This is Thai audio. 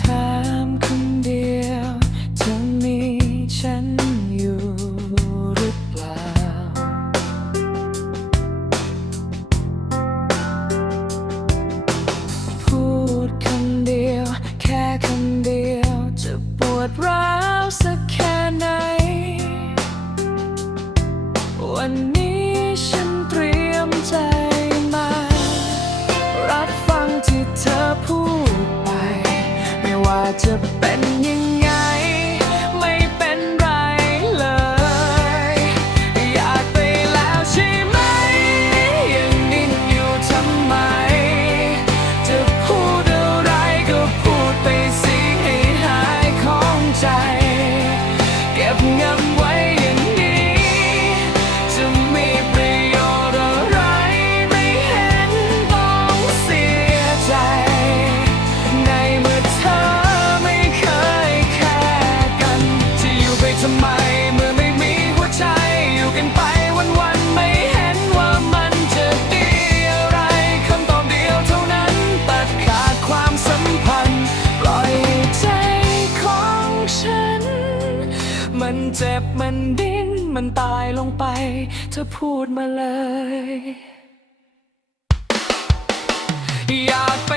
ถามคำเดียวเธอมีฉันอยู่หรือเปล่า พูดคำเดียว แค่คำเดียว จะปวดร้าวสักแค่ไหน วัน จะเป็นยังไง มันเจ็บมันดิ้นมันตายลงไป เธอพูดมาเลย อยากไป